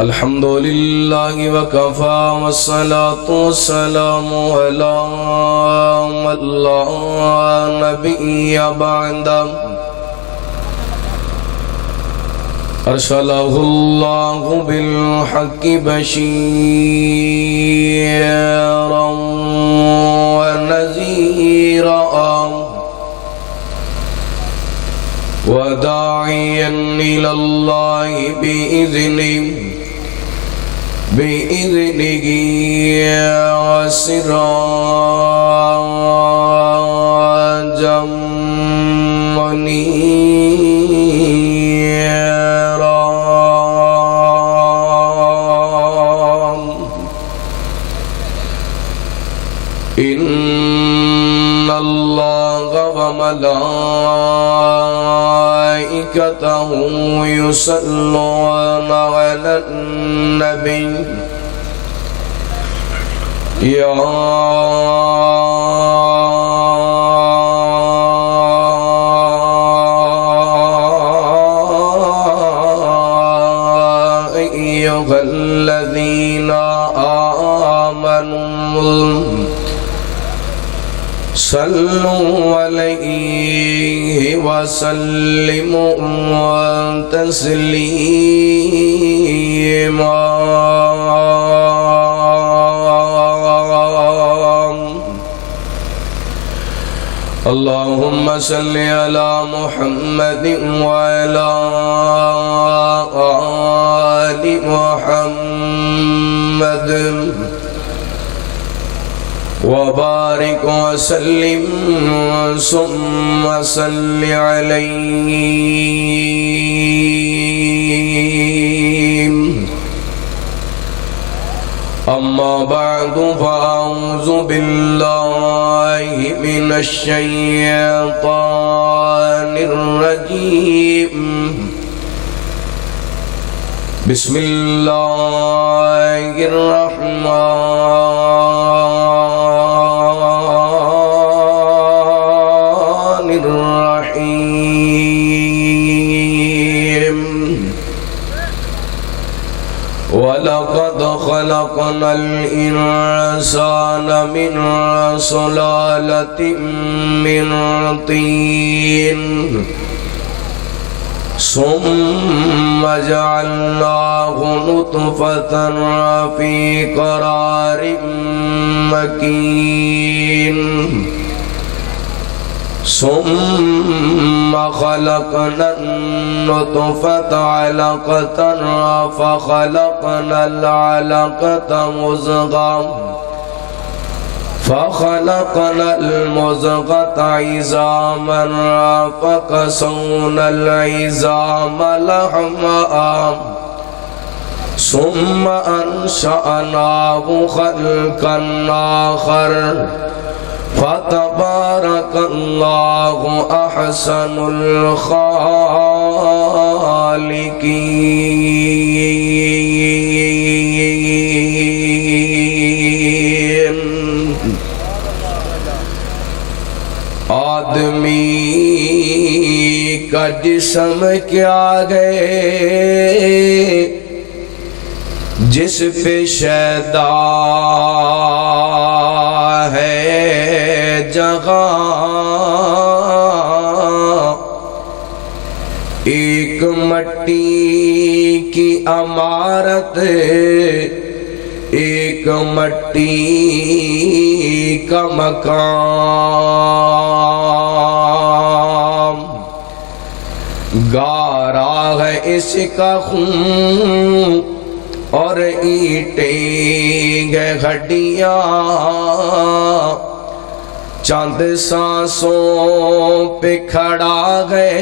الحمد لله وكفى والصلاة والسلام على من لا نبي بعده أرسله الله بالحق بشيرا ونذيرا وداعيا إلى الله بإذنه وسراجا منيرا إن الله وملائكته يصلون على النبي يا أيها الذين آمنوا صلوا عليه وسلموا تسليما اللهم صل على محمد وعلى آل محمد وبارك وسلم ثم صل عليه أما بعد فأعوذ بالله من الشيطان الرجيم بسم الله الرحمن الرحيم ولقد خلقنا الإنسان من سلالة من طين ثم جعلناه نطفة في قرار مكين ثم خلقنا النطفة علقة فخلقنا العلقة مضغة فخلقنا المضغة عظاما فكسونا العظام لحما ثم أنشأناه خلقا آخر فتبارك الله أحسن الخالقين آدمی کا جسم کیا ہے جس پہ شیدا ہے جگہ ایک مٹی کی عمارت ایک مٹی کا مقام گارا ہے اس کا خون اور اینٹیں گے ہڈیاں چاند سانسوں پہ کھڑا ہے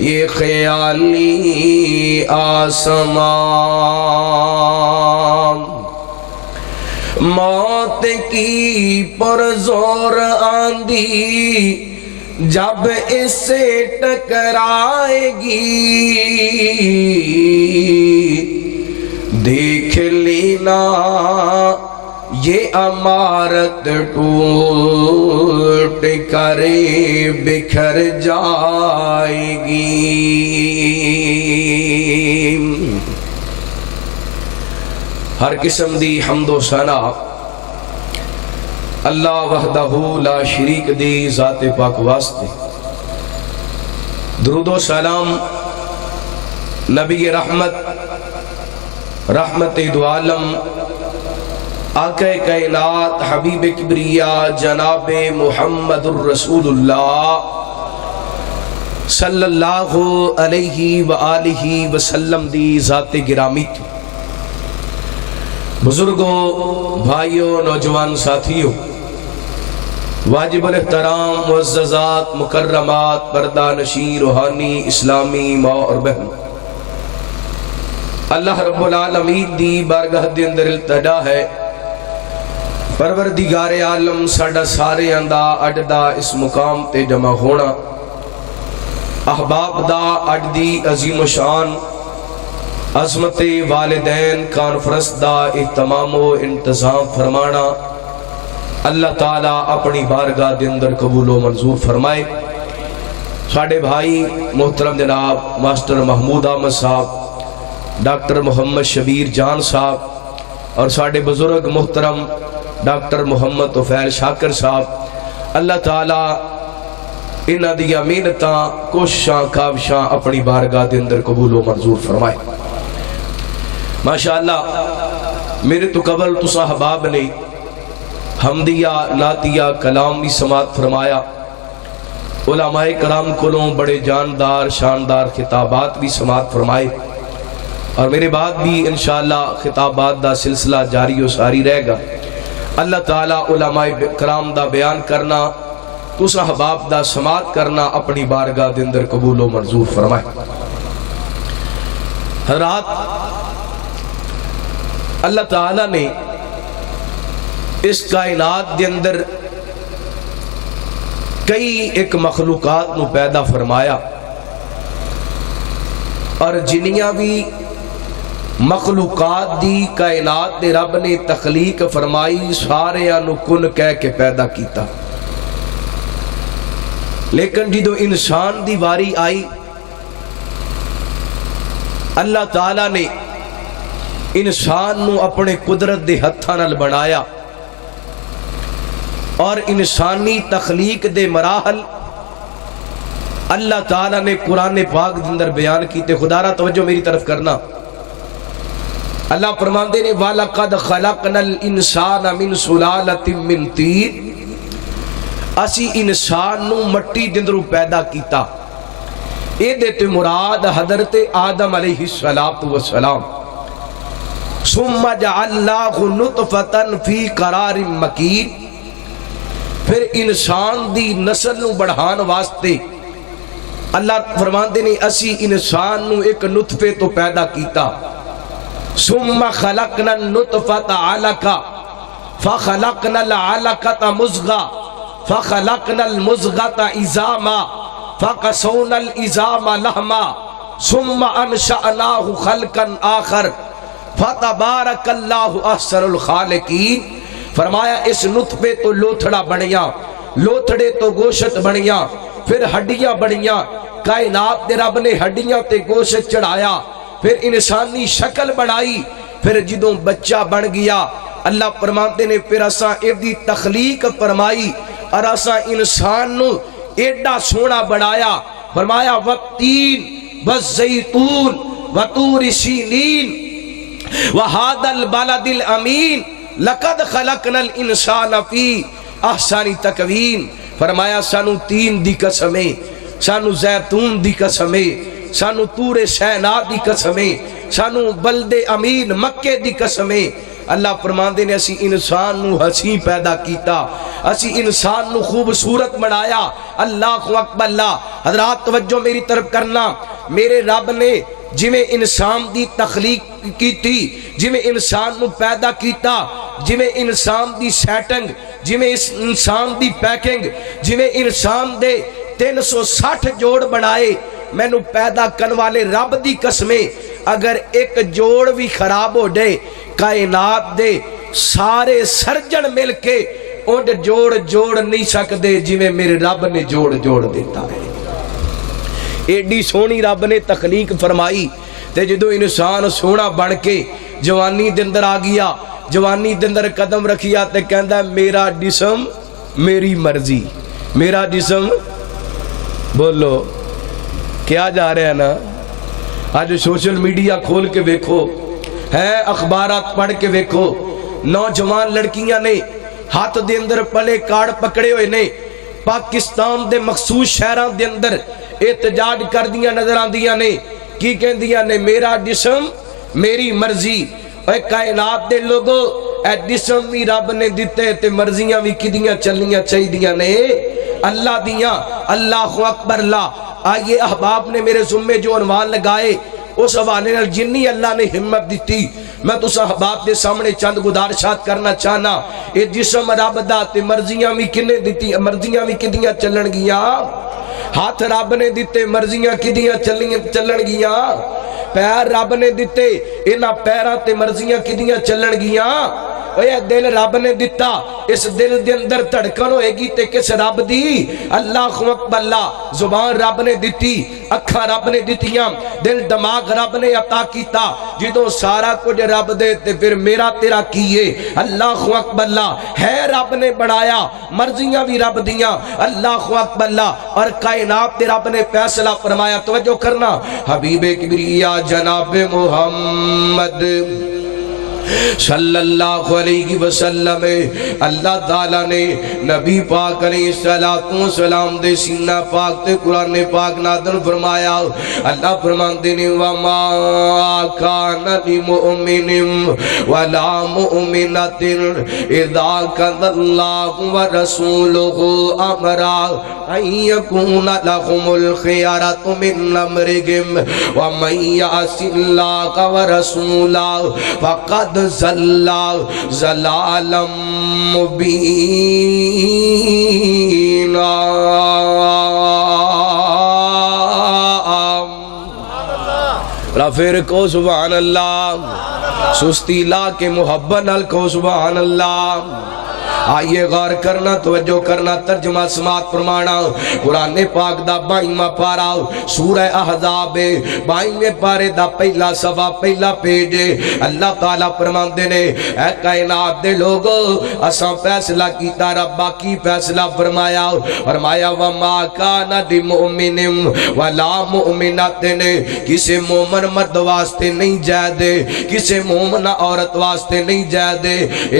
یہ خیالی آسمان موت کی پرزور آندھی جب اس سے ٹکرائے گی دیکھ لینا یہ عمارت ٹوٹ کر بکھر جائے گی ہر قسم دی حمد و ثنا اللہ وحدہ لا شریک دی ذات پاک واسطے، درود و سلام نبی رحمت دو عالم آقا کائنات حبیب کبریا جناب محمد الرسول اللہ صلی اللہ علیہ وآلہ وسلم دی ذات گرامی تھی۔ بزرگوں، بھائیوں، نوجوان ساتھیوں، واجب الاحترام معززات مکرمات پردہ نشین روحانی اسلامی ماں اور بہن، اللہ رب العالمین دی بارگاہ دے اندر التجا ہے، پروردگار عالم ساڈا سارے اندہ اڈدا اس مقام تے جمع ہونا، احباب دا اڈ دی عظیم و شان عظمت والدین کانفرنس دا اہتمام و انتظام فرمانا اللہ تعالیٰ اپنی بارگاہ دے اندر قبول و منظور فرمائے۔ ساڑھے بھائی محترم جناب ماسٹر محمود احمد صاحب، ڈاکٹر محمد شبیر جان صاحب اور ساڑھے بزرگ محترم ڈاکٹر محمد طفیل شاکر صاحب، اللہ تعالیٰ انہاں دی محنتاں کوششاں کاوشاں اپنی بارگاہ دے اندر قبول و منظور فرمائے۔ ماشاءاللہ میرے تو قبل تو صاحباب نے حمدیہ نعتیہ کلام بھی سماعت فرمایا، علماء کرام کولوں بڑے جاندار شاندار خطابات بھی سماعت فرمائے، اور میرے بعد بھی انشاءاللہ خطابات دا سلسلہ جاری و ساری رہے گا۔ اللہ تعالیٰ علماء کرام دا بیان کرنا تو صحباب دا سماعت کرنا اپنی بارگاہ دے اندر قبول و منظور فرمائے۔ حضرات، اللہ تعالیٰ نے اس کائنات دے اندر کئی ایک مخلوقات نو پیدا فرمایا، اور جنیاں بھی مخلوقات دی کائنات دے رب نے تخلیق فرمائی، سارے نو کن کہہ کے پیدا کیتا، لیکن جدو انسان دی واری آئی اللہ تعالیٰ نے انسان نو اپنے قدرت دے ہتھاں نال بنایا، اور انسانی تخلیق دے مراحل اللہ تعالیٰ نے قرآن پاک دے اندر بیان کیتے۔ خدا را توجہ میری طرف کرنا، اللہ فرماندے نے وَلَقَدْ خَلَقْنَا الْإِنسَانَ مِنْ سُلَالَةٍ مِّن طِينٍ، اسی انسان نو مٹی دے اندروں پیدا کیتا۔ اے دیتے مراد حضرت آدم علیہ السلام، ثم جعلناہ نطفۃ فی قرار مکین، پھر انسان دی نسل نو بڑھان واسطے اللہ فرماندے نے اسی انسان نو ایک نطفے تو پیدا کیتا، ثم خلقنا النطفۃ علقہ فخلقنا العلقۃ مضغہ فخلقنا المضغۃ عظاما فقسونا العظام لحما ثم انشأناہ خلقا آخر فتبارک اللہ احسن الخالقین۔ فرمایا اس نطفے تو لوتھڑا بنیا، لوتھڑے تو گوشت بنیا، پھر ہڈیاں بنیا، کائنات دے رب نے ہڈیاں تے گوشت چڑھایا، پھر انسانی شکل بنائی، پھر جدوں بچہ بن گیا اللہ فرماتے نے پھر اساں ایدی تخلیق فرمائی، اور اساں انسان نو ایڈا سونا بنایا۔ فرمایا والتین والزیتون وطور سینین وَهَذَا الْبَلَدِ الْأَمِينَ لَقَدْ خَلَقْنَا الْإِنسَانَ فِي أَحْسَنِ تَقْوِيمٍ۔ فرمایا سانو تین دی قسمیں، سانو زیتون دی قسمیں، سانو طور سینا دی قسمیں، سانو بلد امین مکے دی قسمیں۔ اللہ فرماندے نے اسی انسان نو حسین پیدا کیتا، اسی انسان نو خوبصورت بنایا۔ اللہ اکبر اللہ۔ حضرات توجہ میری طرف کرنا، میرے رب نے جویں انسان دی تخلیق کی تھی، جویں انسان نو پیدا کیتا، جویں انسان دی سیٹنگ، جویں انسان دی پیکنگ، جویں انسان دے 360 جوڑ بنائے، میں نو پیدا کرن والے رب دی قسمیں اگر ایک جوڑ بھی خراب ہو جائے کائنات دے سارے سرجن مل کے ان جوڑ نہیں سکتے جویں میرے رب نے جوڑ دیتا ہے۔ ایڈی سونی رب نے تخلیق فرمائی تے جدو انسان سونا بن کے جوانی دے اندر آ گیا، جوانی دے اندر قدم رکھیا تے کہندا ہے میرا جسم میری مرضی، میرا جسم، بولو کیا جا رہا ہے نا؟ آج سوشل میڈیا کھول کے ویکھو، ہے اخبارات پڑھ کے ویکھو، نوجوان لڑکیاں نے ہاتھ دے اندر پلے کارڈ پکڑے ہوئے نے، پاکستان دے مخصوص شہران دے اندر احتجاج کر دیا نظر آن دیا نے، کی کہن دیا نے میرا جسم میری مرضی۔ اے کائنات دے لوگو، اے جسم بھی رب نے دیتے تے مرضیاں بھی کدیاں چلنیاں چاہی دیا نے اللہ دیاں۔ اللہ اکبر اللہ۔ آئیے احباب نے میرے ذمے جو عنوان لگائے اس حوالے نال جنی اللہ نے ہمت دیتی میں تو احباب دے سامنے چند گزارشات کرنا چاہنا۔ اے جسم رب دا تے مرضیاں بھی کنے دیتی، مرضیاں بھی کدیاں چلن گیاں، ہاتھ رب نے دیتے مرضیاں کدیاں چلن گیاں، پیر رب نے دیتے انہاں پیراں تے مرضیاں کدیاں چلن گیاں۔ اے دل رب نے دیتا، اس دل دے اندر دھڑکن ہوئے گی تے کس رب دی؟ اللہ اکبر اللہ۔ زبان رب نے دیتی، اکھاں رب نے دیتیاں، دل دماغ رب نے عطا کیتا، جدوں سارا کچھ رب دے تے پھر میرا تیرا کیے؟ اللہ اکبر اللہ۔ ہے رب نے بنایا، مرضیاں بھی رب دیاں، اللہ اکبر اللہ۔ اور کائنات دے رب نے فیصلہ فرمایا، توجہ کرنا، حبیب کبریا جناب محمد صلی اللہ علیہ وسلم، اللہ تعالیٰ نے نبی پاک علیہ السلام دے سینہ پاک تے قرآن پاک نازل فرمایا۔ اللہ فرماندے نے وَمَا كَانَ لِمُؤْمِنٍ وَلَا مُؤْمِنَةٍ إِذَا قَضَى اللَّهُ وَرَسُولُهُ أَمْرًا أَن يَكُونَ لَهُمُ الْخِيَرَةُ مِنْ أَمْرِهِمْ وَمَن يَعْصِ اللَّهَ وَرَسُولَهُ فَقَدْ ضَلَّ ضَلَالًا مُبِينًا۔ پھر کو سبحان اللہ، سستی لا کے محبت نال کو سبحان اللہ۔ آئیے غور کرنا، توجہ کرنا، ترجمہ سماعت فرمانا۔ قرآن پاک دا 22واں پارا سورہ احزاب 22ویں پارے دا پہلا صفحہ پہلا پیج۔ اللہ تعالیٰ فرماندے نے اے کائنات دے لوگو، اساں فیصلہ کیتا، رب کی فیصلہ فرمایا، فرمایا وما کان للمؤمن ولا مؤمنۃ، کسی مومن مرد واسطے نہیں جائز، کسی مومن عورت واسطے نہیں جائز،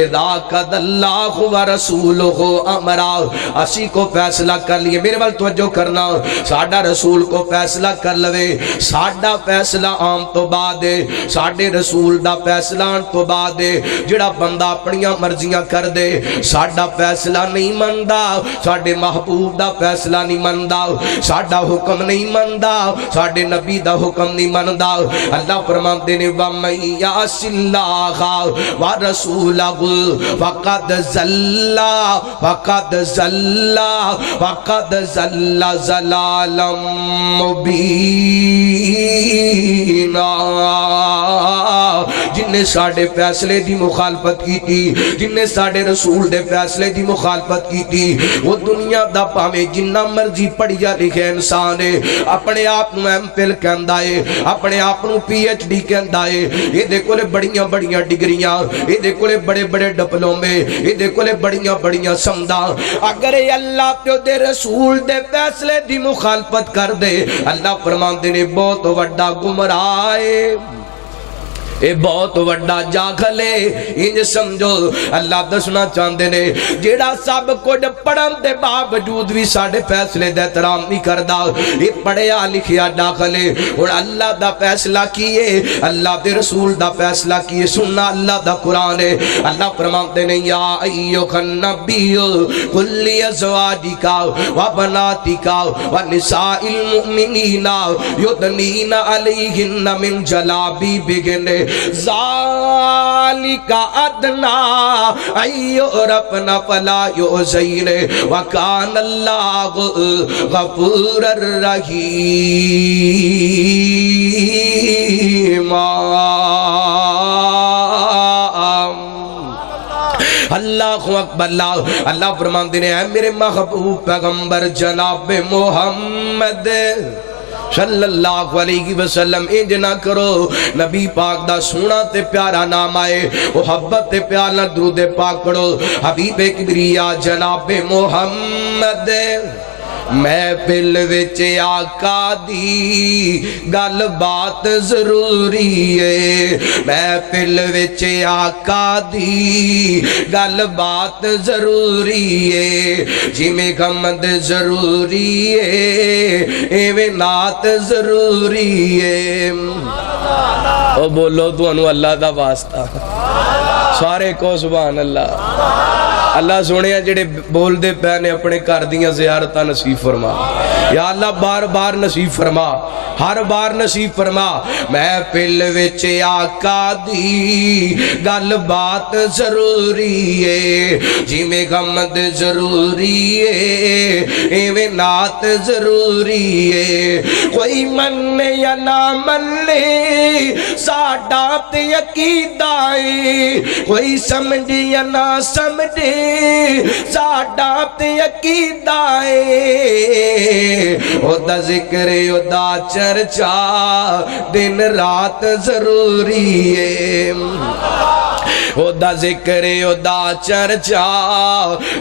اذا قضى اللہ ورسولہ امرا، اسی کو فیصلہ کر لیے، میرے وال توجہ کرنا، ساڈا رسول کو فیصلہ کر لوے، ساڈا فیصلہ آم تو بعد ہے، ساڈے رسول دا فیصلہ آن تو بعد ہے۔ جڑا بندہ اپنیاں مرضیاں کر دے، ساڈا فیصلہ نہیں مندا، ساڈے محبوب دا فیصلہ نہیں مندا، ساڈا حکم نہیں مندا، ساڈے نبی دا حکم نہیں مندا۔ اللہ فرماندے نے وَمَن يَعْصِ اللَّهَ وَرَسُولَهُ فَقَدْ ضَلَّ فَقَدْ ضَلَّ فَقَدْ ضَلَّ ضَلَالًا مُبِينًا۔ جن نے ساڑھے فیصلے دی مخالفت کی تھی، جن نے ساڑھے رسول دے فیصلے دی مخالفت کی تھی، وہ دنیا دا پاویں جنہ مرضی پڑھیا لکھے انسان ہے، اپنے آپ نو ایم فل کہندا ہے، اپنے آپ نو پی ایچ ڈی کہندا ہے، یہ دیکھو لے بڑیاں بڑیاں ڈگریاں، یہ دیکھو لے بڑے بڑے ڈپلومے، یہ دیکھو لے بڑیاں بڑیاں سمدہ، اگر اللہ پہ دے رسول دے فیصلے دی مخالفت کر دے، اللہ فرماندے نے بہت وڈا گمراہ ہے، اے بہت وڈا جاگلے۔ انج سمجھو اللہ دسنا چاندے نے جیڑا سب کچھ پڑھن دے باوجود بھی ساڑھے فیصلے دے احترام نہیں کردا، یہ پڑھیا لکھیا داخلے، اور اللہ دا فیصلہ کیے، اللہ دے رسول دا فیصلہ کیے، سننا اللہ دا قرآن ہے۔ اللہ فرماتے نے یا ایوہ النبی قل لازواجک وبناتک ونساء المؤمنین یدنین علیہن من جلابیبہن ذالک ادنا ایعرفن فلا یؤذین وکان اللہ غفور الرحیم۔ اللہ اکبر اللہ۔ اللہ فرماندے نے اے میرے محبوب پیغمبر جناب محمد صلی اللہ علیہ وسلم انج نہ کرو نبی پاک دا سونا تے پیارا نام آئے محبت تے پیار نہ درود پاک پڑھو حبیب کبریا جناب محمد محفل وچ آقا دی گل بات ضروری ہے محفل وچ آقا دی گل بات ضروری ہے جویں غمد ضروری ہے ایویں نعت ضروری ہے او بولو تانوں اللہ دا واسطہ سارے کو سبحان اللہ اللہ سونے جڑے بول دے پہنے اپنے کر دیاں زیارتہ نصیب فرما یا اللہ بار بار نصیب فرما ہر بار نصیب فرما محفل وچ آقا دی گل بات ضروری ہے جویں غمد ضروری ہے ایویں نعت ضروری ہے کوئی مننے یا نہ مننے ساڈا تے عقیدہ ہے کوئی سمجھے یا نہ سمجھے ساڈا تے عقیدہ ہے او دا ذکر او دا چرچا دن رات ضروری ہے او دا ذکر او دا چرچا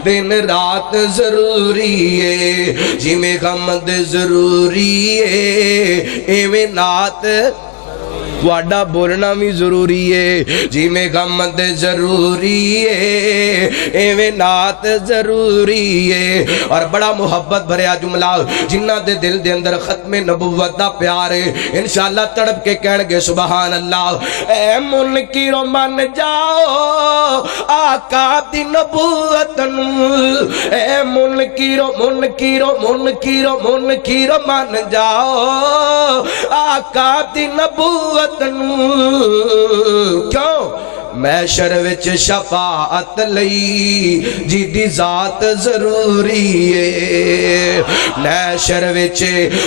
دن رات ضروری ہے جویں غمد ضروری ہے ایویں نعت واڈا بولنا بھی ضروری ہے جویں غمد ضروری ہے ایویں نعت ضروری ہے اور بڑا محبت بھریا جملہ جنہ دے دل دے اندر ختم نبوت دا پیار ہے انشاءاللہ تڑپ کے کہن گے سبحان اللہ اے منکرو من جاؤ آقا دی نبوت نو اے منکرو منکرو منکرو منکرو من جاؤ آقا دی نبوت کیوں محشر وچ شفاعت لئی جی دی ذات ضروری ہے محشر وچ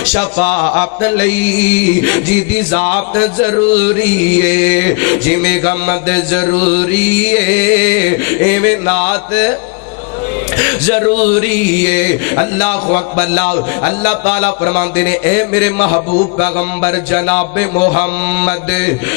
شفاعت لئی جی دی ذات ضروری ہے جویں غمد ضروری ہے ایویں نعت ضروری ہے اللہ اکبر اللہ تعالیٰ فرماندے نے اے میرے محبوب پیغمبر جناب محمد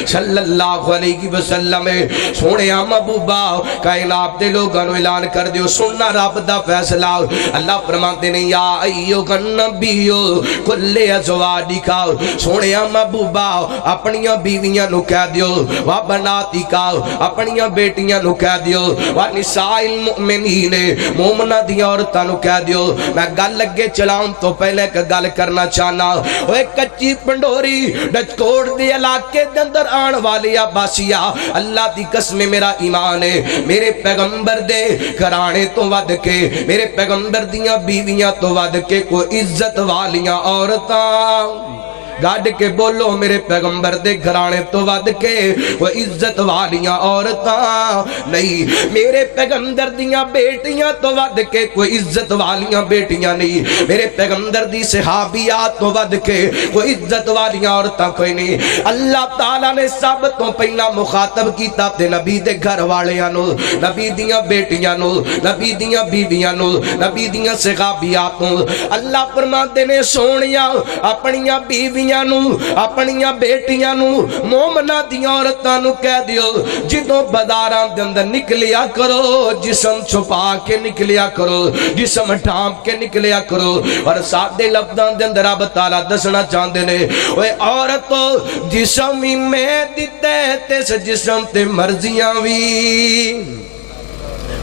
صلی اللہ علیہ وسلم سونے محبوبہ کائنات دے لوگاں نو اعلان کر دیو سننا رب دا فیصلہ اللہ فرماندے نے یا ایھا النبیو کل ازواجکا سونے محبوبہ اپنیاں بیویاں نو کہہ دیو وا بناتکا اپنیاں بیٹیاں نو کہہ دیو وا نساء المؤمنین مومنہ دی عورتاں نو کہہ دیو میں گل لگے چلاؤں تو پہلے ایک گل کرنا چاہنا وہ ایک کچی پنڈوری ڈچکوڑ دی علاقے دے اندر آن والی عباسیہ اللہ دی قسم میرا ایمان ہے میرے پیغمبر دے گھرانے تو ود کے میرے پیغمبر دیاں بیویاں تو ود کے کوئی عزت والیاں عورتاں گاڑ کے بولو میرے پیغمبر دے گھرانے تو ود کے وہ عزت والیاں عورتاں نہیں میرے پیغمبر دیاں بیٹیاں تو ود کے کوئی عزت والیاں بیٹیاں نہیں میرے پیغمبر دی صحابیات تو ود کے کوئی عزت والیاں عورتاں کوئی نہیں اللہ تعالیٰ نے سب تو پہلا مخاطب کیتا تے نبی دے گھر والیاں نو نبی دیاں بیٹیاں نو نبی دیاں بیویاں نو نبی دیاں صحابیات نو اللہ فرماندے نے سونیاں اپنیاں بیویاں نو اپنیاں بیٹیاں نو مومنہ دیاں عورتاں نو کہہ دیو جدوں بازاراں دے اندر نکلیا کرو جسم چھپا کے نکلیا کرو جسم ڈھانپ کے نکلیا کرو اور سادے لفظاں دے اندر رب تعالیٰ دسنا چاہندے نے اوے عورتو جسم ہی میں دتے تیس جسم تے مرضیاں وی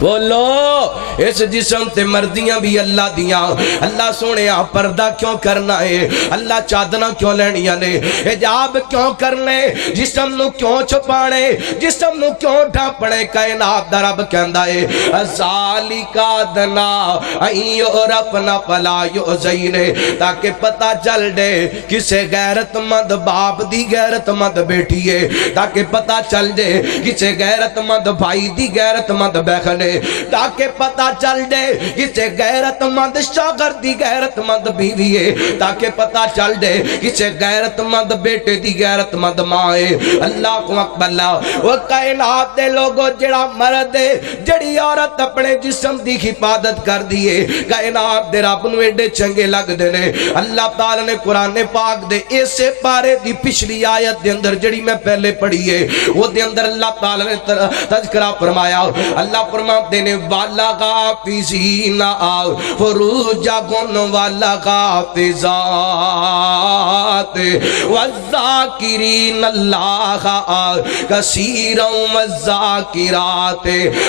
بولو اس جسم تے مردیاں بھی اللہ دیاں اللہ سونے پردہ کیوں کرنا ہے اللہ چادنا کیوں لینیاں نے حجاب کیوں کرنے جسم نو کیوں چھپانے جسم نو کیوں ڈھانپنے کائنات دا رب کہندا ہے ذالکا دنا ایو ربنا فلا یؤذینے تاکہ پتہ چل دے کسے غیرت مند باپ دی غیرت مند بیٹی ہے تاکہ پتہ چل دے کسے غیرت مند بھائی دی غیرت مند بہن تاکہ پتہ چل دے کسے غیرت مند شوہر دی غیرت مند بیوی ہے، تاکہ پتہ چل دے کسے غیرت مند بیٹے دی غیرت مند ماں ہے۔ اللہ کو اکبر اللہ۔ وہ کائنات دے لوگوں جڑا مرد ہے جڑی عورت اپنے جسم دی حفاظت کر دیے کائنات دے رب نو ایڈے چنگے لگ دے نے۔ اللہ تعالیٰ نے قرآن پاک دے اسے پارے دی پچھلی آیت دے اندر جڑی میں پہلے پڑھی ہے وہ دے اندر اللہ تعالیٰ نے تذکرہ فرمایا۔ اللہ فرماتے نے والا غافزین فروجا گن والا غافزات والذاکرین اللہ کثیرا والذاکرات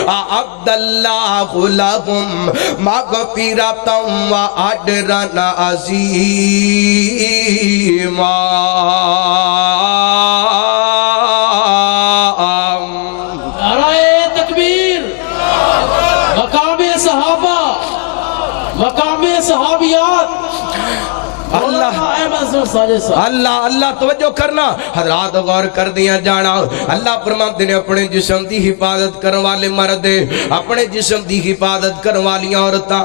اعد اللہ لهم مغفرتا واجرا عظیما۔ صحابیات اللہ اللہ اللہ توجہ کرنا حضرات غور کر دیا جانا۔ اللہ فرماتے نے اپنے جسم دی حفاظت کرنے والے مرد اپنے جسم دی حفاظت کرنے والی عورتاں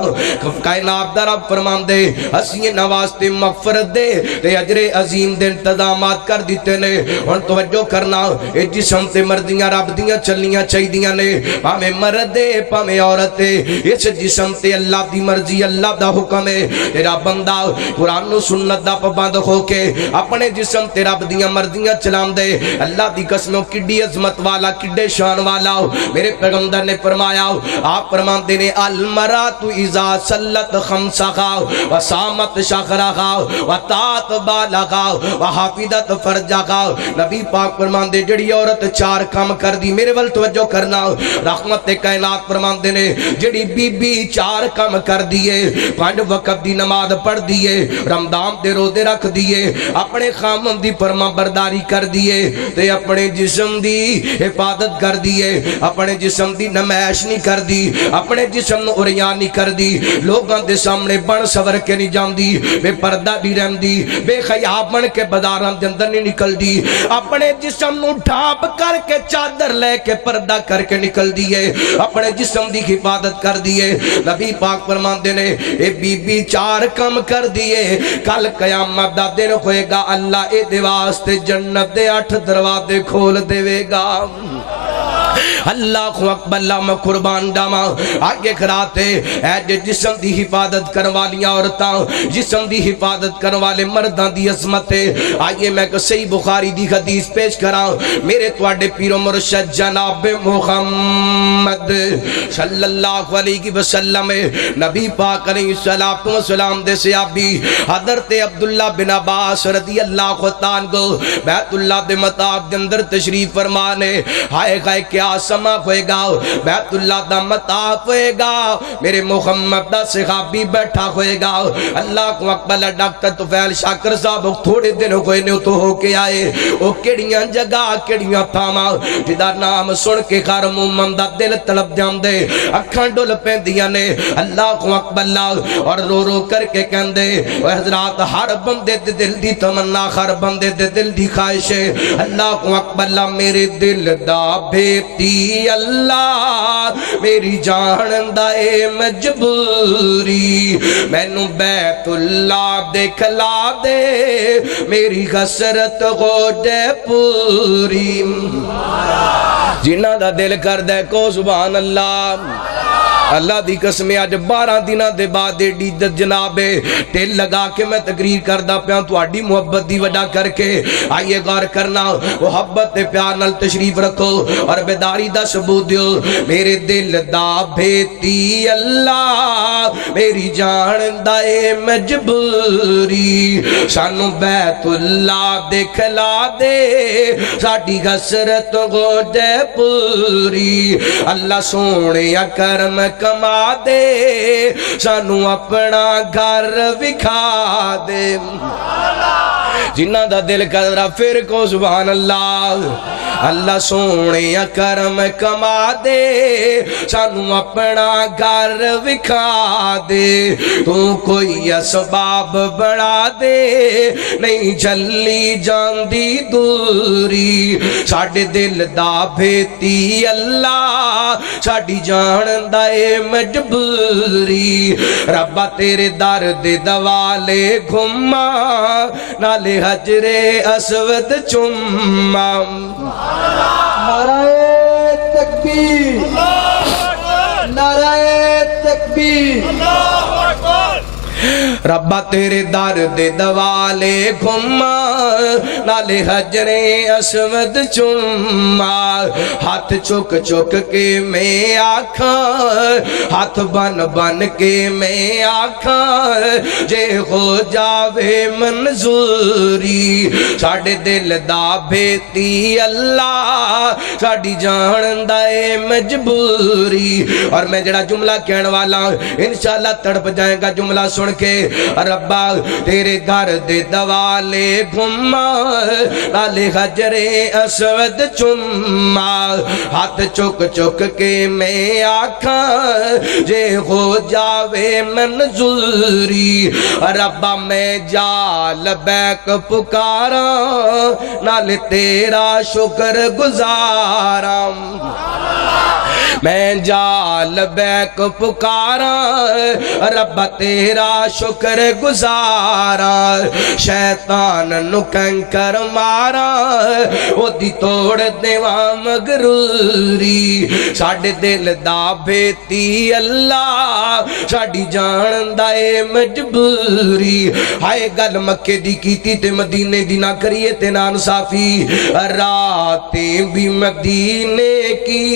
کائنات دا رب فرماندے اسیں نواستے مغفرت دے تے اجر عظیم دے انتظامات کر دیتے نے۔ ہن توجہ کرنا اے جسم تے مردیاں رب دیاں چلنیاں چاہیدیاں نے پاویں مرد ہے پاویں عورت ہے۔ اس جسم تے اللہ دی مرضی اللہ دا حکم ہے۔ تیرا بندہ قرآن و سنت دا پابند ہو کے اپنے جسم تے رب دیاں مرضیاں چلان دے اللہ دی قسموں کڈی عظمت والا کڈے شان والا میرے پیغمبر نے فرمایا۔ آپ فرماتے نے المرأۃ اذا صلت خمسہا وصامت شہرہا وطاعت بالہا وحافظت فرجہا۔ نبی پاک فرماتے جڑی عورت چار کام کر دی میرے ول توجہ کرنا رحمت کائنات فرماتے نے جڑی بی بی چار کام کر دیے 5 وقت دی نماز پڑھ دیے رمضان دے روزے رکھ دیے اپنے خامن دی فرما برداری کر دیے تے اپنے جسم دی حفاظت کر دیے اپنے جسم دی نمائش نہیں کر دی اپنے جسم نو عریان نہیں کر دی لوگاں دے سامنے بن سور کے نہیں جاندی بے پردہ بھی رہندی بے حیا بن کے بازاراں دے اندر نہیں نکل دی اپنے جسم نو ڈھانپ کر کے چادر لے کے پردہ کر کے نکل دیے اپنے جسم دی حفاظت کر دیے۔ نبی پاک فرماندے نے اے بی بی چار کم کر دیے کل قیامت دا دن ہوئے گا اللہ اے دے واسطے جنت دے 8 دروازے کھول دے گا۔ اللہ اکبر اللہ میں قربان جاواں آگے کراتے اے جسم دی حفاظت کرنے والی عورتاں جسم دی حفاظت کرنے والے مرداں دی عظمت ہے۔ آئیے میں کہ صحیح بخاری دی حدیث پیش کراں میرے تواڈے پیر و مرشد جناب محمد صلی اللہ علیہ وسلم نبی پاک علیہ السلام دے صحابی حضرت عبداللہ بن عباس رضی اللہ تعالیٰ عنہ بیت اللہ دے مطاف دے اندر تشریف فرمانے ہائے ہائے کیا سما ہوئے گا بیت اللہ دا مطاف ہوئے گا میرے محمد دا صحابی بیٹھا ہوئے گا۔ اللہ کو اکبر ڈاکٹر طفیل شاکر صاحب تھوڑے دن ہوئے نے تو ہو کے آئے او کیڑیاں جگہ کیڑیاں تھاواں جدا نام سن کے خار محمد دا دل تڑپ جاندے اکھاں ڈول پیندیاں نے۔ اللہ کو اکبر اللہ اور رو رو کر کے کہندے اے حضرات ہر بندے دے دل دی تمنا ہر بندے دے دل دی خواہش ہے۔ اللہ کو اکبر اللہ میرے دل دا بھیتی اللہ میری جان دے مجبوری مینوں بیت اللہ دکھلا دے میری حسرت ہو جائے پوری۔ جنہ دا دل کر دے کو سبحان اللہ۔ اللہ دی قسم آج 12 دنہ دے بعد ایڈی جناب ٹیل لگا کے میں تقریر کردہ پیاں تو آڈی محبت دی وجہ کر کے آئیے غور کرنا محبت پیار نال تشریف رکھو اور بیداری دا ثبوت دیو میرے دل دا بھیتی اللہ میری جان دے مجبوری سانو بیت اللہ دکھلا دے ساڑی حسرت ہو جائے پوری۔ اللہ سونے کرم کما دے سانو اپنا گھر وکھا دے جنہ دا دل کردا پھر کو سبحان اللہ اللہ سونے کرم کما دے سانو اپنا گھر وکھا دے تو کوئی اسباب بڑھا دے نہیں جلی جاندی دوری ساڈے دل دا بھیتی اللہ ساڈی جان دا اے مجبوری ربا تیرے در دے دوالے گھما نالے حجر اسود چما نعرہ تکبیر نعرہ تکبیر ربا تیرے در دے دوالے گھما نالے حجر اسود چما ہاتھ چک چک کے میں آکھاں ہاتھ بن بن کے میں آکھاں جے ہو جاوے منظوری ساڑے دل دا بھیتی اللہ ساڑی جان دائے مجبوری اور میں جڑا جملہ کہنے والا انشاءاللہ تڑپ جائے گا جملہ سن کے ربا تیرے گھر دے دوالے گھما نالے حجر اسود چما ہاتھ چک چک کے میں آکھاں جے ہو جاوے منظوری ربا میں جال بیک پکارا نالے تیرا شکر گزارا میں جال بیک پکارا ربا تیرا شکر گزارا شیطان نو کنکر مارا او دی توڑ دیواں مغروری ساڑے دل دا بھیتی اللہ ساڑی جان دائے مجبوری ہائے گل مکے دی کیتی تے مدینے دی نہ کریے تے نہ انصافی راتیں بھی مدینے کی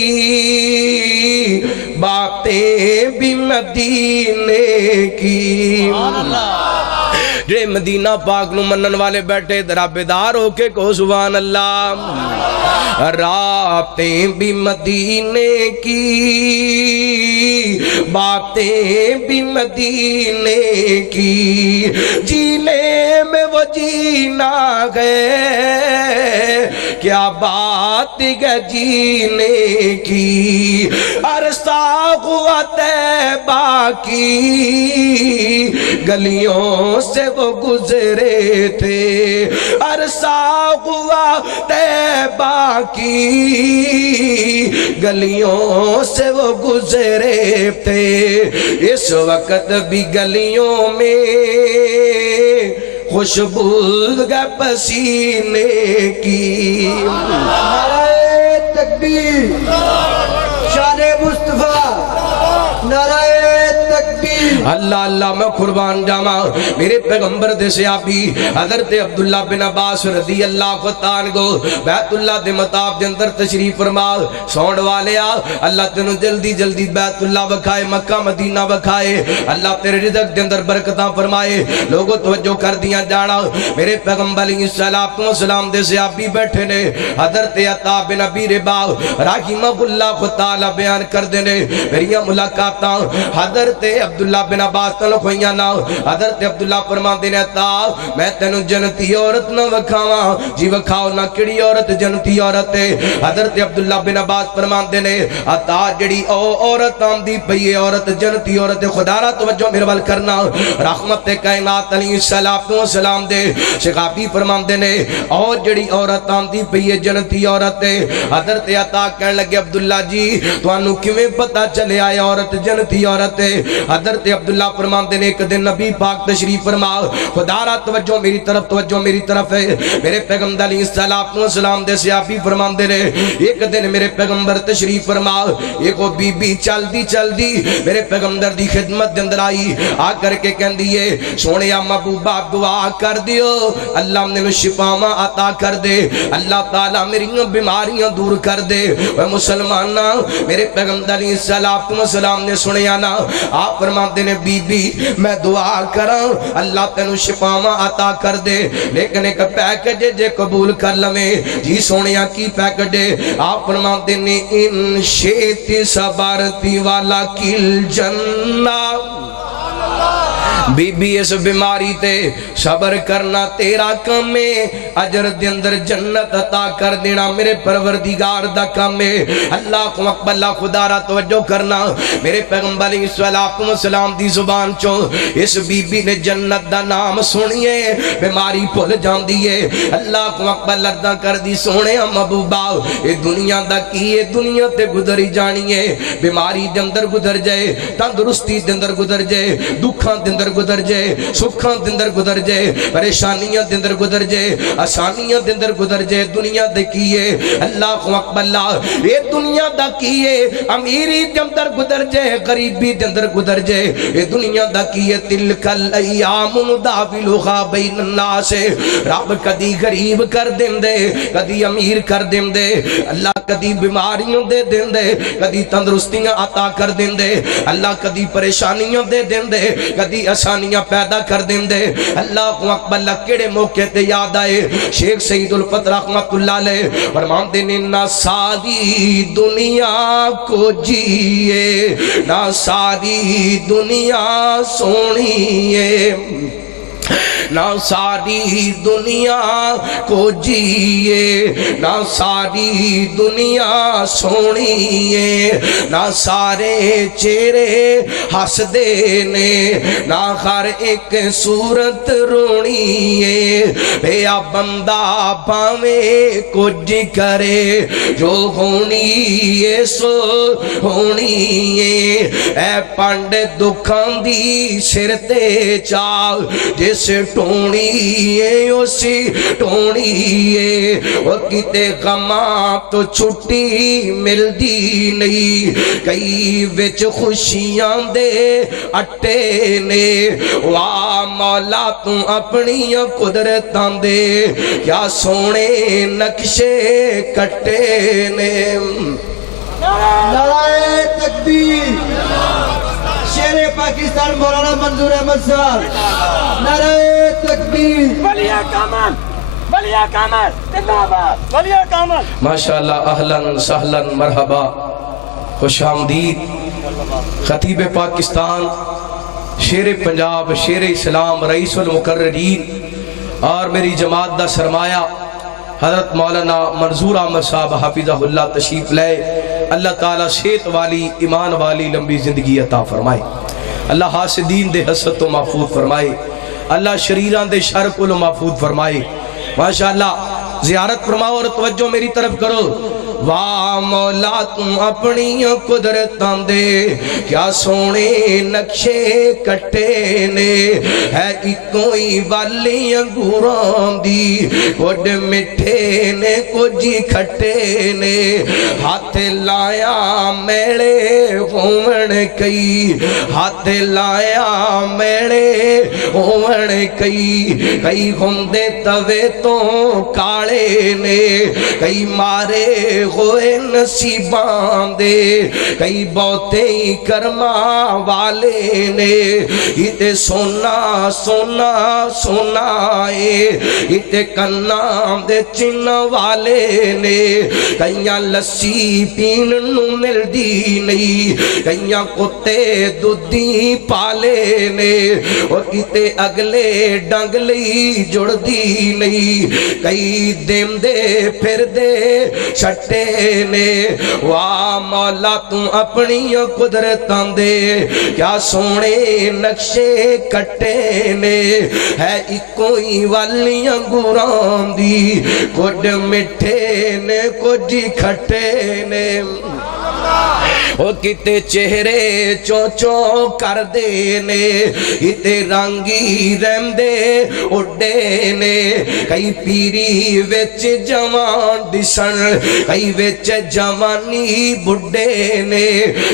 باتیں بھی مدینے کی جے مدینہ پاک نو منن والے بیٹھے درابیدار ہو کے کو سبحان اللہ راتیں بھی مدینے کی باتیں بھی مدینے کی جینے میں وہ جینا گئے کیا بات ہے جینے کی عرصہ ہوا طیبہ کی گلیوں سے وہ گزرے تھے عرصہ ہوا طیبہ کی گلیوں سے وہ گزرے تھے اس وقت بھی گلیوں میں خوشبو ہے پسینے کی نعرہ تکبیر شان مصطفیٰ نعرہ تکبیر اللہ اللہ میں قربان جاما میرے پیغمبر دے صحابی حضرت عبداللہ بن عباس رضی اللہ تعالیٰ عنہ بیت اللہ دے مطاف دے اندر تشریف فرما سونڈ والے اللہ تینوں جلدی جلدی بیت اللہ وکھائے مکہ مدینہ وکھائے اللہ تیرے رزق دے اندر برکتاں فرمائے لوگوں توجہ کر دیاں جانا میرے پیغمبر علیہ السلام دے صحابی بیٹھے نے حضرت عطا بن ابی رباح رحمہ اللہ تعالیٰ بیان کر دینے میری ملاقاتاں حضرت عبداللہ بن عباس تلو خویاں نا حضرت عبداللہ فرمان دینے عطا میں تینوں جنتی عورت نہ وکھاواں جی وکھاؤ نہ کڑی عورت جنتی عورت ہے حضرت عبداللہ بن عباس فرمان دینے عطا جڑی او عورت آمدی پئیے عورت جنتی عورت خدا را توجہ میرے وال کرنا رحمت کائنات علیہ السلام دے شغابی فرمان دینے او جڑی عورت آمدی پئیے جنتی عورت ہے حضرت عطا کہنے لگے عبداللہ جی تو انو کیویں پتہ چلے آئے عورت جنتی عورت ہے حضرت عبداللہ فرمان دینے ایک دن نبی پاک تشریف فرما خدا را توجہ میری طرف ہے میرے پیغمبر علیہ السلام دے صحابی فرمان دینے ایک دن میرے پیغمبر تشریف فرما ایک وہ بی بی چل دی میرے پیغمبر دی خدمت دے اندر آئی آ کر کے کہن دیئے سونے محبوبہ دعا کر دیو اللہ نے شفاواں عطا کر دے اللہ تعالیٰ میری بیماریاں دور کر دے اے مسلمانہ میرے پیغمبر علیہ السلام نے سنیا نا آپ فرمان دینے بی بی میں دعا کراں اللہ تینوں شفاواں عطا کر دے لیکن ایک پیکج جے قبول کر لویں جی سونیا کی پیکج آپ فرمان دینے ان شیط صبرتی والا کل جنہ بی بی اس بیماری تے صبر کرنا تیرا کم ہے، اجر دے اندر جنت عطا کر دینا میرے پروردگار دا کم ہے۔ اللہ کو اکبر، اللہ خدا را توجہ کرنا، میرے پیغمبر علیہ السلام دی زبان چوں اس بی بی نے جنت دا نام سنیے بیماری بھول جاندی ہے۔ اللہ کو اکبر لردہ کر دی سونے محبوبا اے دنیا دا کی ہے، دنیا تے گزری جانی ہے، بیماری دے اندر گزر جائے، تندرستی دے اندر گزر جائے، دکھاں دے اندر گزر جائے، سکھاں دے اندر گزر جائے، پریشانیاں دے اندر گزر جائے، آسانیاں دے اندر گزر جائے، دنیا دے کیے اللہ کو اکبر اللہ اے دنیا دا کیے امیری دے اندر گزر جائے، غریبی دے اندر گزر جائے، اے دنیا دا کیے تلک الایام نداولھا بین الناس، رب کدی غریب کر دین دے، کدی امیر کر دین دے، اللہ کدی بیماریوں دے دین دے، کدی تندرستیاں عطا کر دین دے، اللہ کدی پریشانیاں دے دین دے، کدی آسانیاں پیدا کر دین دے۔ اللہ کو اکبر اللہ کیڑے موقع تے یاد آئے شیخ سید الفت رحمت اللہ علیہ فرماندے نے نہ ساری دنیا کو جیے نہ ساری دنیا سونی ہے، نہ ساری دنیا کو جیے نہ ساری دنیا سونی ہے، نہ سارے چہرے ہس دینے نہ ہر ایک صورت رونی ہے، بیا بندہ پاویں کچھ کرے جو ہونی ہے سو ہونی ہے، اے پانڈ دکھاں دی سر تے چال جس ٹونی ہے اسی ٹونی ہے، وہ کتے غماں تو چھٹی مل دی نہیں، کئی وچ خوشیاں دے اٹے نے، واہ مولا تو اپنی قدرتاں دے کیا سونے نقشے کٹے نے۔ نعرہ تکبیر، شیر پاکستان مولانا منظور احمد صاحب، نعرہ تکبیر، ولیہ کامل، ولیہ کامل، زندہ باد، ولیہ کامل۔ ماشاءاللہ، اہلاً سہلاً مرحبا، خوش آمدید خطیب پاکستان، شیر پنجاب، شیر اسلام، رئیس المقررین اور میری جماعت دا سرمایہ حضرت مولانا منظور احمد صاحب حافظہ اللہ تشریف لے، اللہ تعالیٰ صحت والی ایمان والی لمبی زندگی عطا فرمائے، اللہ حاسدین دے حسد تو محفوظ فرمائے، اللہ شریران دے شر کو محفوظ فرمائے۔ ماشاءاللہ زیارت فرماؤ اور توجہ میری طرف کرو۔ واہ مولا تم اپنی قدرتاں دے کیا سونے نقشے کٹے نے، ہے اکوئی والی انگوراں دی کچھ مٹھے نے کچھ کھٹے نے، ہاتھ لایا میڑے ہون کئی، ہاتھ لایا میڑے ہون کئی، کئی ہوندے توے تو کالے نے، کئی مارے ہوئے نصیباں دے، کئی بہتے ہی کرما والے نے، اتے سونا سونا سونا ہے، اتے کنا دے چن والے نے، کئیاں لسی پین نو مل دی نہیں، کئیاں کتے دودھی پالے نے، اور کتے اگلے ڈنگ لئی جڑ دی نہیں، کئی دیم دے پھر دے چھٹے نے، واہ مولا تم اپنی قدرتاں دے کیا سونے نقشے کٹے نے، ہے اکوئی والی انگوراں دی کچھ مٹھے نے کچھ کھٹے نے، وہ کتے چہرے چوں چوں کر دینے، کتے رنگی رہندے اڈے نے، کئی پیری وچ جوان دسن، کئی وچ جوانی بڈے نے،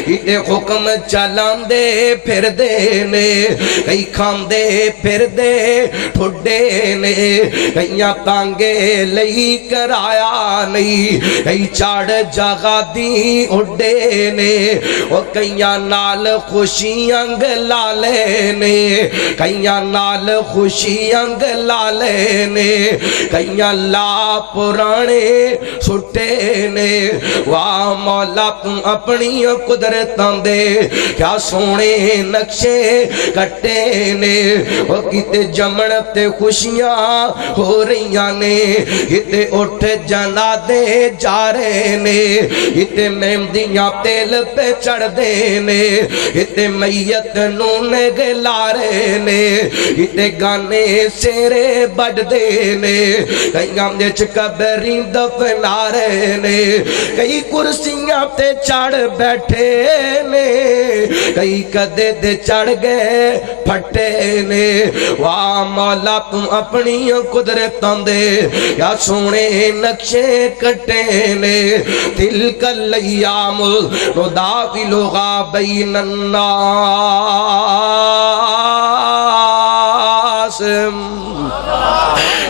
کتے حکم چلان دے پھر دینے، کئی کھام دے پھر دے ٹھڈے نے، کئیاں تانگے لئی کرایا نہیں، کئی چاڑ جگہ دی اڈے نے، وہ کئیاں نال خوشیاں گلالے نے، کئیاں نال خوشیاں گلالے نے، کئیاں لا پرانے سٹے نے، نے واہ مولا تم اپنی قدرتاں دے کیا سونے نقشے کٹے نے او کتے جمن تے خوشیاں ہو رہیاں نے کتے اٹھ جنا دے جا رہے نے کتے مہندیاں تیل پہ چڑھ دے نے کتے میت نونے گلا رہے نے کتے گانے سیرے بڑھ دے نے کئی گانے چکبرین دفنا رہے نے کئی کرسیاں تے چڑھ بیٹھے نے کئی کدے دے چڑھ گئے پھٹے نے واہ مولا تم اپنی قدرتاں دے یا سونے نقشے کٹے نے تلک الایام نداولها بین الناس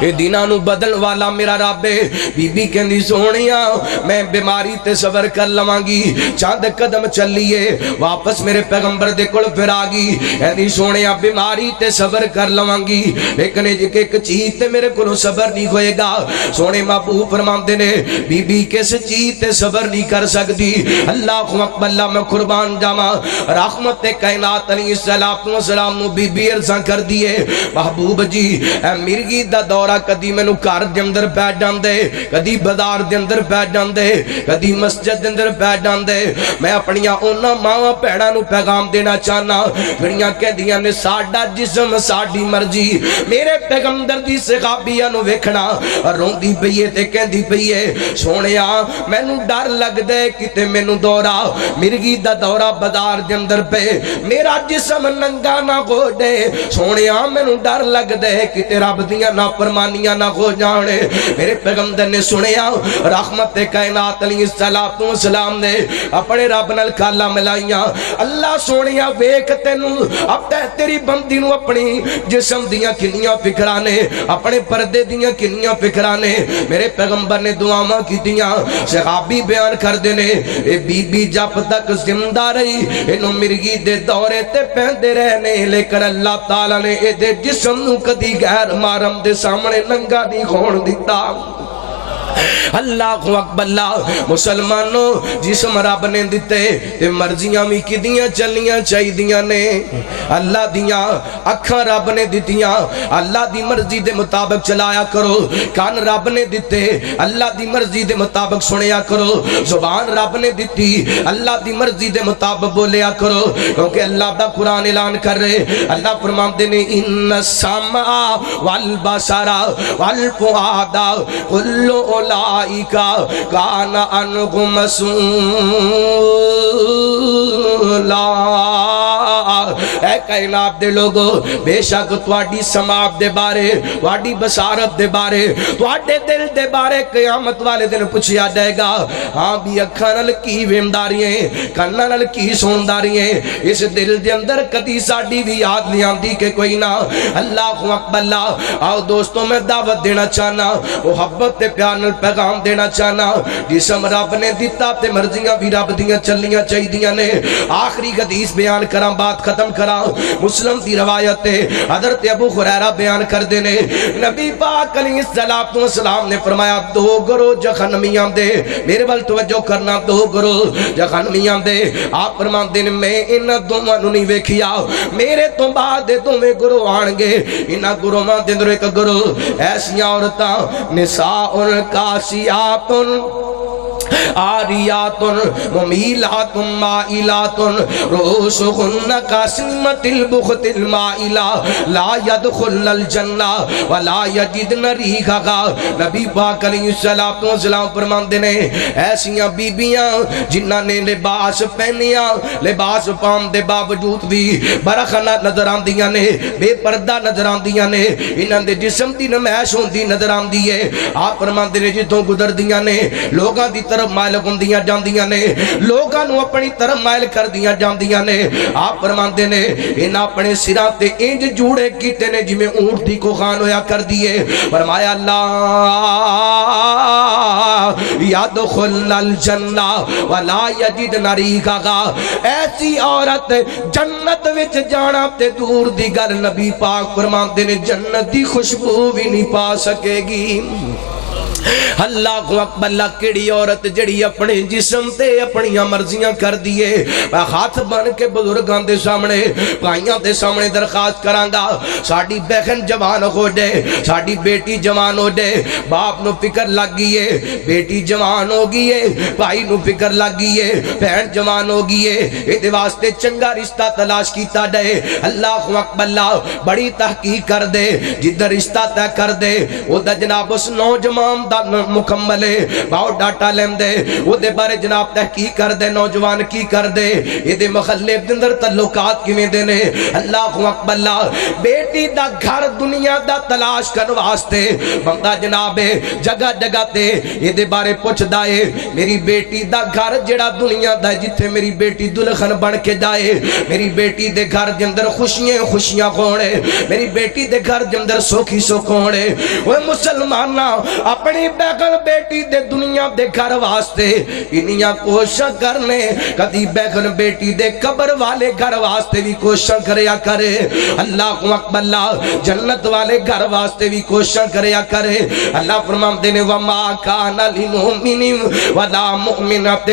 یہ دینہ نو بدل والا میرا رب ہے بی بی کہندی سونیاں میں بیماری تے صبر کر لوانگی چاند قدم چلیے واپس میرے پیغمبر دے کول پھر آگی کہندی سونیاں بیماری تے صبر کر لوانگی لیکن ایک چیز تے میرے کولوں صبر نہیں ہوئے گا سونے محبوب فرماندے نے بی بی کس چیز تے صبر نہیں کر سکتی اللہ اکبر اللہ میں قربان جاواں رحمت کائنات علیہ السلام نو بی بی عرضاں کر دیے محبوب جی اے مرغی دا دورہ کدی مینوں گھر دے اندر بیٹھ جاندے کدی بازار دے اندر بیٹھ جاندے کدی مسجد دے اندر بیٹھ جاندے میں اپنیاں انہاں ماواں بھیڑاں نو پیغام دینا چاہنا جڑیاں کہندیاں نے ساڈا جسم ساڈی مرضی میرے پیغمبر دی صحابیاں نو ویکھنا روندی پئی اے تے کہندی پئی اے سونیا مینوں ڈر لگدا اے کتے مینوں دورہ مرغی دا دورہ بازار دے اندر پے میرا جسم ننگا نہ ہو دے سونیا مینوں ڈر لگدا اے کتے رب دیاں نافرمانیاں نہ ہو جانے میرے پیغمبر نے سنیا رحمت کائنات علیہ السلام نے اپنے رب نال کالا ملائیاں اللہ سونیا ویکھ تینوں اب تیری بندی نو اپنی جسم دیاں کنیاں فکرانے اپنے پردے دیاں کنیاں فکرانے میرے پیغمبر نے دعاواں کیتیاں صحابی بیان کر دینے اے بی بی جب تک زندہ رہی انہوں مرغی دے دورے تے پہندے رہنے لیکن اللہ تعالیٰ نے اے دے جسم نو کدی غیر محرم دے سامنے ننگا نہیں کھون دیتا اللہ اکبر اللہ مسلمانوں جسم رب نے دیتے تے مرضیاں بھی کدیاں چلیاں چاہی دیاں نے اللہ دیاں اکھاں رب نے دیتیاں اللہ دی مرضی دے مطابق چلایا کرو کان رب نے دیتے اللہ دی مرضی دے مطابق سنیا کرو زبان رب نے دیتی اللہ دی مرضی دے مطابق بولیا کرو کیونکہ اللہ دا قرآن اعلان کر رہے اللہ فرماتے نے ان السمع والبصر والفؤاد کل اولئکا کان عنہ مسئولا اے کائنات دے لوگو بے شک تواڈی سماعت دے بارے تواڈی بصارت دے بارے تواڈے دل دے بارے قیامت والے دن پوچھیا جائے گا ہاں بھی اکھاں نال کی وینداریاں کاناں نال کی سونداریاں اس دل دے اندر کدی ساڈی بھی یاد نہیں آندی کہ کوئی نہ اللہ اکبر اللہ آؤ دوستوں میں دعوت دینا چاہنا محبت تے پیار نال پیغام دینا چاہنا جسم رب نے دیتا تے مرضیاں بھی رب دیاں چلیاں چاہیدیاں نے آخری حدیث بیان کراں بات ختم کراں مسلم دی روایت ہے حضرت ابو ہریرہ بیان کر دینے نبی پاک علیہ السلام نے فرمایا دو گروہ جہنمیاں دے میرے بل توجہ کرنا دو گروہ جہنمیاں دے آپ فرماندے نے میں ان دوواں نوں نہیں ویکھیا میرے تو بعد دو میں گروہ آن گے انہاں گروہاں دے اندر ایک گروہ ایسیاں عورتاں نساء کاسیات آریات ممیلات مائلات رؤوسہن کاسمۃ البخت المائلہ لا يدخلن الجنہ ولا یجدن ریحہا نبی پاک علیہ السلام فرماندے نے ایسیاں بیبیاں جنہاں نے لباس پہنیا لباس پام دے باوجود بھی برخنا نظر آندیاں نے بے پردہ نظر آندیاں نے انہاں دے جسم دی نمائش ہوندی نظر آندی ہے آپ فرماندے نے جتوں گزر دیاں نے لوگاں دی طرف مائل ہوندیاں جاندیاں نے لوگاں نو اپنی طرف مائل کر دیاں جاندیاں نے آپ فرماندے نے انہاں اپنے سراں تے انج جوڑے کیتے نے جویں اونٹ دی کوخان ہویا کر دیے فرمایا اللہ یدخلن الجنہ ولا یجدن ریحہا ایسی عورت جنت وچ جانا تے دور دی گل نبی پاک فرماندے نے جنت دی خوشبو بھی نہیں پا سکے گی اللہ کو اکبر کیڑی عورت جڑی اپنے جسم تے اپنی مرضیاں کر دیے. میں ہاتھ بن کے بزرگاں دے سامنے بھائیاں دے سامنے درخواست کرانگا ساڈی بہن جوان ہو جائے ساڈی بیٹی جوان ہو جائے. باپ نو فکر لگ گئی ہے بیٹی جوان ہو گئی ہے بھائی نو فکر لگ گئی ہے بہن جوان ہو گئی ہے یہ واسطے چنگا رشتہ تلاش کیتا جائے. اللہ اکبر بڑی تحقیق کر دے جدھر رشتہ طے کر دے وہ دا جناب اس نوجوان دا مکمل ہے باؤ ڈاٹا لین دے وہ دے بارے جناب تحقیق کر دے نوجوان کی کر دے یہ دے محلے دندر تعلقات کی میں دینے. اللہ اکبر بیٹی دا گھر دنیا دا تلاش کر واسطے بندہ جناب جگہ جگہ تے یہ دے بارے پوچھ دائے میری بیٹی دا گھر جڑا دنیا دا جتھے میری بیٹی دلخن بن کے جائے میری بیٹی دے گھر جندر خوشیاں خوشیاں کونے میری بیٹی دے گھر جندر سوکھی سوکھونے. وہ مسلمانہ اپنی بیگن بیٹی دے دنیا دے گھر واسطے انہیاں کوشش کرنے کدی بیگن بیٹی دے قبر والے گھر واسطے بھی کوشش کریا کرے. اللہ اکبر جنت والے گھر واسطے بھی کوشش کریا کرے. اللہ فرماتے ہیں وما کان للمؤمن ولا مؤمنۃ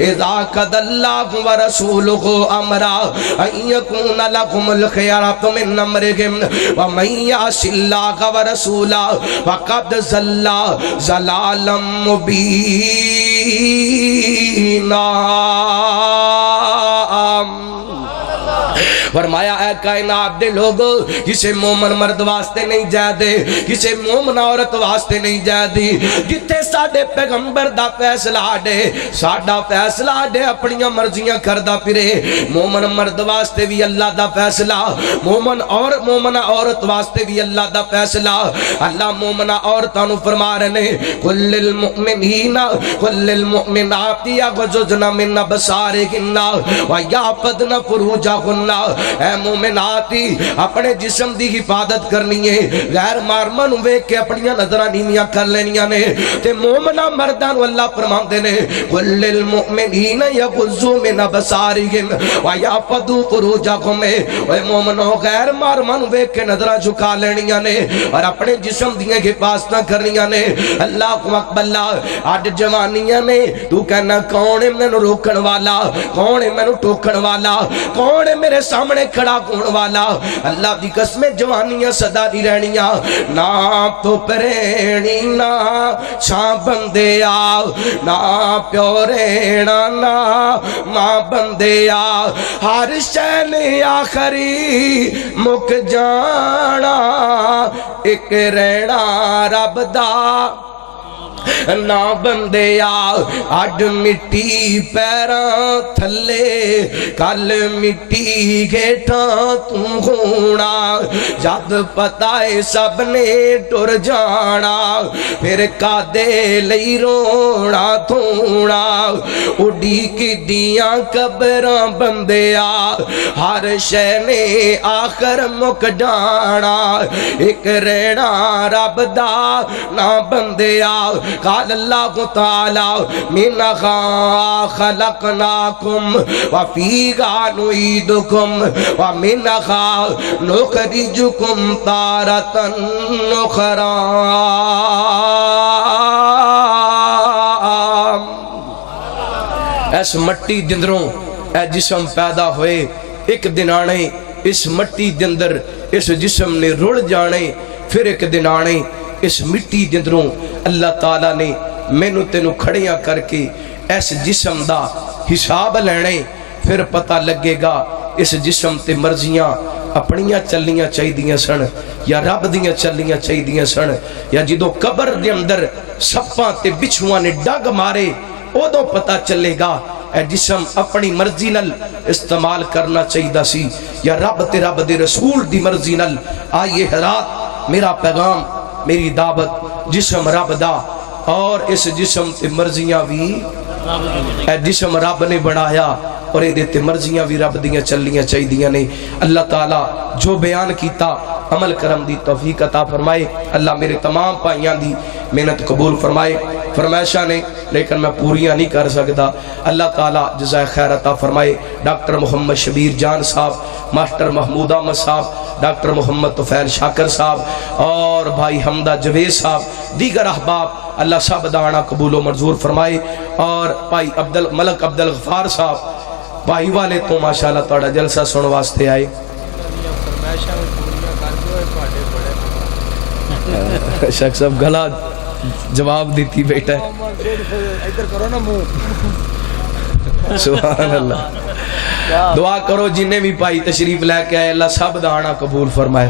اذا قضى الله ورسوله امرا ان يكون لهم الخيرة من امرهم ومن يعص الله ورسوله فقد ضل ضلالا مبینا. فرمایا اے کائنات دے لوگو کسے مومن مرد واسطے نہیں جائے دے کسے مومن عورت واسطے نہیں جائے دی جتے ساڑھے پیغمبر دا فیصلہ دے ساڑھا فیصلہ دے اپنیاں مرضیاں کردہ پھرے. مومن مرد واسطے بھی اللہ دا فیصلہ مومن عورت واسطے بھی اللہ دا فیصلہ. اللہ مومن عورتانو فرما رہے قل للمؤمنین قل للمؤمنات یغضضن من ابصارہن ویحفظن فروجہن. اے مومناتی اپنے جسم دی حفاظت کرنی ہے غیر مارمن ہوئے کہ اپنیاں نظرہ نیمیاں کر لینیاں نے تے مومنہ مردان واللہ فرماندے نے قل للمؤمنین یغضوا من ابصارہم ویحفظوا فروجہم. اے مومنوں غیر مارمن ہوئے کہ نظرہ جھکا لینیاں نے اور اپنے جسم دیاں حفاظت کرنیاں نے. اللہ اکبر آج جوانیاں نے تو کہنا کون ہے میں روکن والا کون ہے میں ٹوکن والا کون ہے میرے سامنے کھڑا کون والا. اللہ دی قسم جوانیاں صدا دی رہنیاں نا تو پرینی نا چھاں بندے آ نا پیورینا نا ماں بندے آ ہر شین آخری مک جانا ایک رہنا رب دا نا بندیا. اڈ مٹی پیران تھلے کل مٹی گھیٹاں تم ہونا جد پتائے سب نے ٹر جانا پھر کادے لئی رونا تھونا اڈی کی دیاں قبراں بندیا ہر شے نے آخر مک جانا ایک رہنا رب دا نا بندیا. قال اللہ تعالی منہا خلقناکم وفیہا نعیدکم ومنہا نخرجکم تارۃ اخری. اس مٹی دندروں اے جسم پیدا ہوئے ایک دن آنے اس مٹی دندر اس جسم نے رڑ جانے پھر ایک دن آنے اس مٹی دندروں اللہ تعالیٰ نے مینو تینو کھڑیاں کر کے اس جسم دا حساب لینے پھر پتہ لگے گا اس جسم تے مرضیاں اپنیاں چلیاں چاہی دیاں سن یا رب دیاں چلیاں چاہی دیاں سن یا جدو قبر دے اندر سپاں تے بچھواں نے ڈگ مارے ادو پتہ چلے گا اے جسم اپنی مرضی نل استعمال کرنا چاہی دا سی یا رب تے رب دے رسول دی مرضی نل. آئیے حضرات میرا پیغام میری دعوت جسم رب دا اور اس جسم تے مرضیاں بھی اے جسم رب نے بڑھایا اور اے دیتے مرضیاں بھی رب دیاں چلیاں چاہی دیاں نے. اللہ تعالیٰ جو بیان کیتا عمل کرم دی توفیق عطا فرمائے. اللہ میرے تمام پائیاں دی محنت قبول فرمائے. فرمائشہ نے لیکن میں پوریاں نہیں کر سکتا. اللہ تعالیٰ جزائے خیر عطا فرمائے. ڈاکٹر محمد شبیر جان صاحب ماسٹر محمود احمد صاحب ڈاکٹر محمد طفیل شاکر صاحب اور بھائی حمدہ جوید صاحب، دیگر احباب اللہ سب دانا قبول و منظور فرمائے، اور بھائی ملک عبدالغفار صاحب بھائی والے تو ماشاءاللہ توڑا جلسہ سن واسطے آئے۔ شخص صاحب گلا جواب دیتی بیٹا ہے، سبحان اللہ۔ دعا کرو جنہیں بھی پائی تشریف لے کے آئے اللہ سب دانا قبول فرمائے۔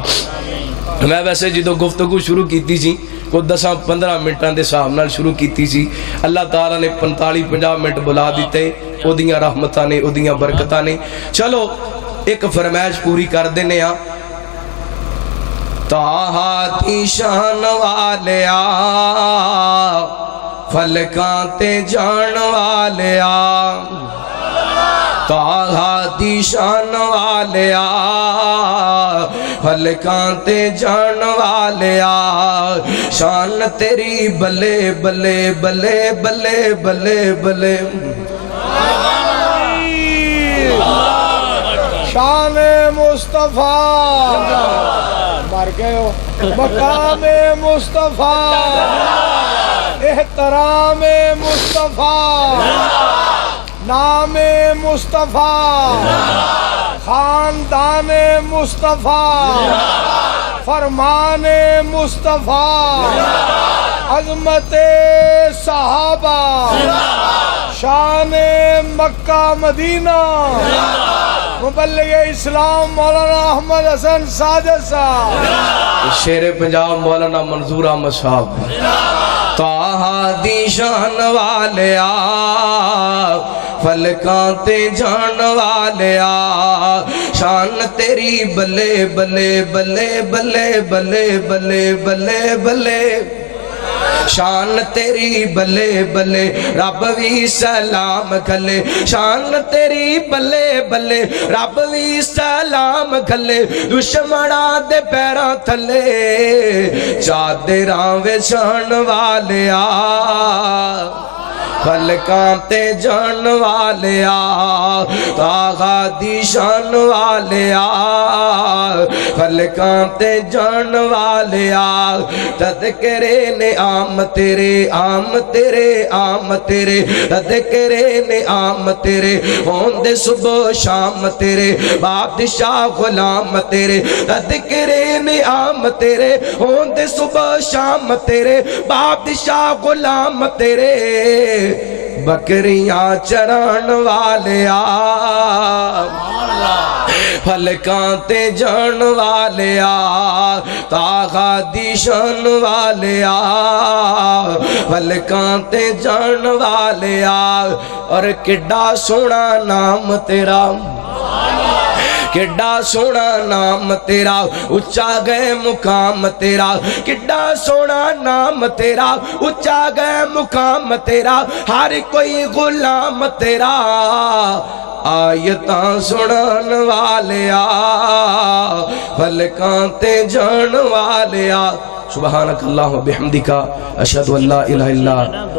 میں ویسے جدو گفتگو شروع کیتی سی کو 10-15 منٹاں دے صاحب نال شروع کیتی سی، اللہ تعالیٰ نے 45-50 منٹ بلا دیتے، او دیاں رحمتاں نے، او دیاں برکتاں نے۔ چلو ایک فرمائش پوری کر دینے ہاں۔ تاہا تی شان والیا فلکاں تے جان والیا، تاہا تی شان والیا فلکاں تے جان والیا، شان تیری بلے بلے بلے بلے بلے بلے، شان مصطفیٰ مر گئے ہو، مقام مصطفیٰ، احترام مصطفیٰ، نام مصطفیٰ، خاندان مصطفیٰ، فرمان مصطفیٰ، عظمت صحابہ، شان مکہ مدینہ، مبلغ اسلام مولانا احمد حسن ساجد صاحب، شیر پنجاب مولانا منظور احمد صاحب۔ تاہا دی شان والیا فلکاں تے جان والیا، شان تیری بلے بلے بلے بلے بلے بلے بلے بلے، شان تیری بلے بلے رب بھی سلام کھلے، شان تیری بلے بلے رب بھی سلام کھلے، دشمناں دے پیراں تھلے چادراں وچ شان والیا، فلکاں تے جان والیا، تاہا دی شان والیا فلکاں تے جان والیا، تذکرے نے عام تیرے عام تیرے عام تیرے، تذکرے نے عام تیرے ہوندے صبح و شام تیرے، بادشاہ غلام تیرے، تذکرے نے عام تیرے ہوندے صبح و شام تیرے، بادشاہ غلام تیرے، بکریاں چران والیا، فلکاں تے جان والیا، تاہا دی شان والیا فلکاں تے جان والیا، اور کڈا سونا نام تیرا، کڈا سونا نام تیرا، اچا گئے مقام تیرا، کڈا سونا نام تیرا، اچا گئے مقام تیرا، ہر کوئی غلام تیرا، آیتاں سنان والیا فلکاں تے جان والیا۔ سبحانک اللہ و بحمدک، اشہد ان لا الہ الا انت۔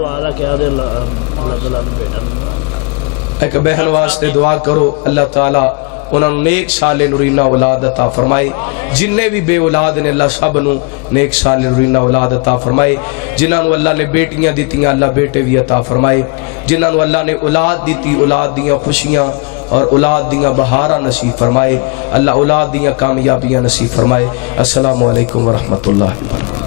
ایک بہن واسطے دعا کرو اللہ تعالیٰ انہوں نے نیک سال نورینہ اولاد عطا فرمائے، جنہیں بھی بے اولاد نے اللہ سب نو نیک سال نورینہ اولاد عطا فرمائے، جنہوں نے اللہ نے بیٹیاں دیتیاں اللہ بیٹے بھی عطا فرمائے، جنہوں نے اللہ نے اولاد دیتی اولاد دیاں خوشیاں اور اولاد دیاں بہارہ نصیب فرمائے، اللہ اولاد دیاں کامیابیاں نصیب فرمائے۔ السلام علیکم ورحمۃ اللہ وبرکاتہ۔